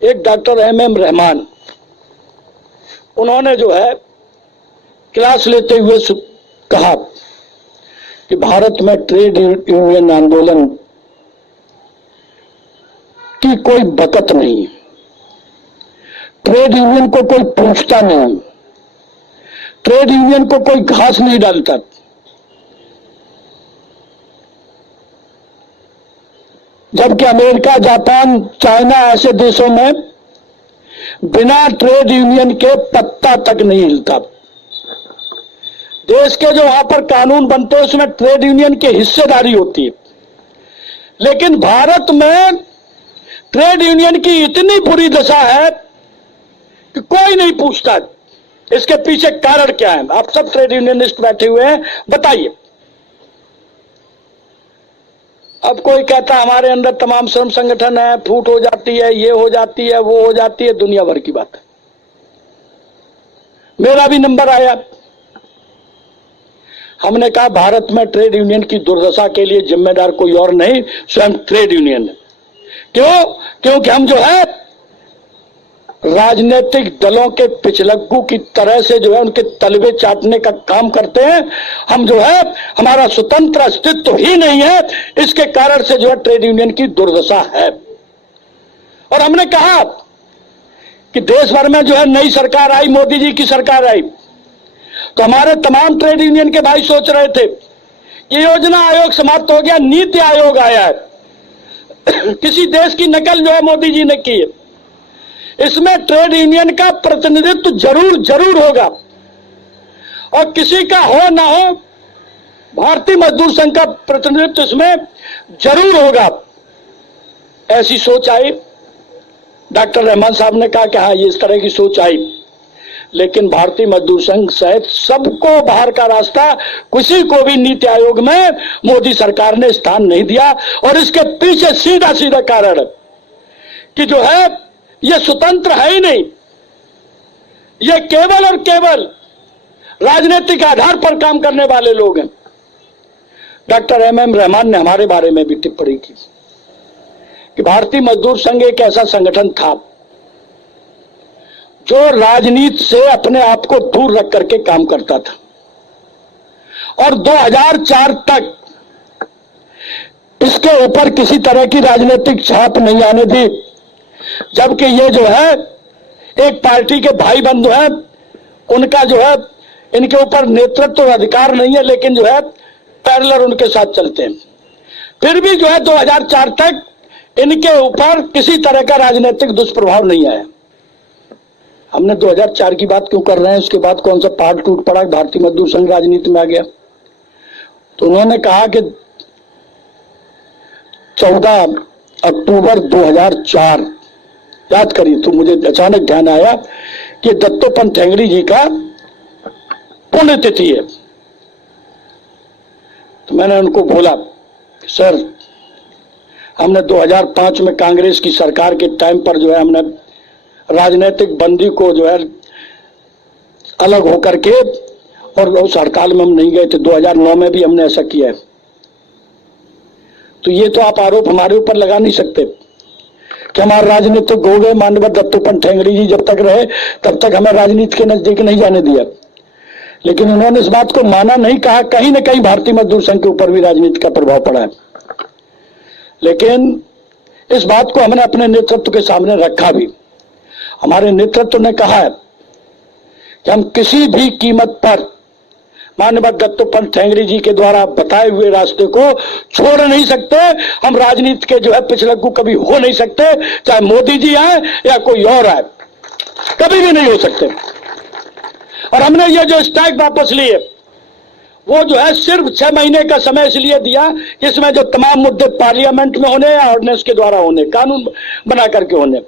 एक doctor M Rahman, उन्होंने जो है क्लास लेते हुए कहा कि भारत में ट्रेड यूनियन आंदोलन की कोई बकत नहीं, ट्रेड यूनियन को कोई पूछता नहीं, ट्रेड यूनियन को कोई घास नहीं डालता। जबकि अमेरिका, जापान, चाइना ऐसे देशों में बिना ट्रेड यूनियन के पत्ता तक नहीं हिलता। देश के जो वहां पर कानून बनते हैं उसमें ट्रेड यूनियन की हिस्सेदारी होती है, लेकिन भारत में ट्रेड यूनियन की इतनी बुरी दशा है कि कोई नहीं पूछता इसके पीछे कारण क्या है। आप सब ट्रेड यूनियनिस्ट बैठे हुए हैं, बताइए। अब कोई कहता हमारे अंदर तमाम श्रम संगठन है, फूट हो जाती है, ये हो जाती है, वो हो जाती है, दुनिया भर की बात है। मेरा भी नंबर आया, हमने कहा भारत में ट्रेड यूनियन की दुर्दशा के लिए जिम्मेदार कोई और नहीं, स्वयं ट्रेड यूनियन है। क्यों? क्योंकि हम जो है राजनीतिक दलों के पिछलग्गू की तरह से जो है उनके तलवे चाटने का काम करते हैं। हम जो है हमारा स्वतंत्र अस्तित्व ही नहीं है, इसके कारण से जो है ट्रेड यूनियन की दुर्दशा है। और हमने कहा कि देश भर में जो है नई सरकार आई, मोदी जी की सरकार आई, तो हमारे तमाम ट्रेड यूनियन के भाई सोच रहे थे ये योजना आयोग समाप्त हो गया, नीति आयोग आया है। किसी देश की नकल जो है मोदी जी ने की है। इसमें ट्रेड यूनियन का प्रतिनिधित्व जरूर होगा, और किसी का हो ना हो भारतीय मजदूर संघ का प्रतिनिधित्व इसमें जरूर होगा। ऐसी सोच आई। डॉक्टर रहमान साहब ने कहा कि हाँ, ये इस तरह की सोच आई, लेकिन भारतीय मजदूर संघ सहित सबको बाहर का रास्ता, किसी को भी नीति आयोग में मोदी सरकार ने स्थान नहीं दिया। और इसके पीछे सीधा सीधा कारण कि जो है ये स्वतंत्र है ही नहीं, ये केवल और केवल राजनीतिक आधार पर काम करने वाले लोग हैं। डॉक्टर एम रहमान ने हमारे बारे में भी टिप्पणी की कि भारतीय मजदूर संघ एक ऐसा संगठन था जो राजनीति से अपने आप को दूर रख करके काम करता था, और 2004 तक इसके ऊपर किसी तरह की राजनीतिक छाप नहीं आने दी। जबकि ये जो है एक पार्टी के भाई बंधु हैं, उनका जो है इनके ऊपर नेतृत्व अधिकार नहीं है, लेकिन जो है पैरेलल उनके साथ चलते हैं। फिर भी जो है 2004 तक इनके ऊपर किसी तरह का राजनीतिक दुष्प्रभाव नहीं आया। हमने 2004 की बात क्यों कर रहे हैं, उसके बाद कौन सा पहाड़ टूट पड़ा, भारतीय मजदूर संघ राजनीति में आ गया। तो उन्होंने कहा कि 14 अक्टूबर 2004, याद करिए, तो मुझे अचानक ध्यान आया कि दत्तोपंत ठेंगड़ी जी का पुण्यतिथि है। तो मैंने उनको बोला, सर, हमने 2005 में कांग्रेस की सरकार के टाइम पर जो है हमने राजनीतिक बंदी को जो है अलग होकर के, और उस हड़ताल में हम नहीं गए थे। 2009 में भी हमने ऐसा किया है। तो ये तो आप आरोप हमारे ऊपर लगा नहीं सकते कि हमारे राजनीतिक हो गए। माननीय दत्तोपंत ठेंगड़ी जी जब तक रहे तब तक हमें राजनीति के नजदीक नहीं जाने दिया, लेकिन उन्होंने इस बात को माना नहीं, कहा कहीं न कहीं भारतीय मजदूर संघ के ऊपर भी राजनीति का प्रभाव पड़ा है। लेकिन इस बात को हमने अपने नेतृत्व के सामने रखा भी। हमारे नेतृत्व ने कहा है कि हम किसी भी कीमत पर माननीय दत्तोपंत ठेंगड़ी जी के द्वारा बताए हुए रास्ते को छोड़ नहीं सकते। हम राजनीति के जो है पिछलग्गू कभी हो नहीं सकते, चाहे मोदी जी आए या कोई और आए, कभी भी नहीं हो सकते। और हमने ये जो स्ट्राइक वापस लिए, वो जो है सिर्फ 6 महीने का समय इसलिए दिया कि इसमें जो तमाम मुद्दे पार्लियामेंट में होने या ऑर्डिनेंस के द्वारा होने, कानून बना करके होने,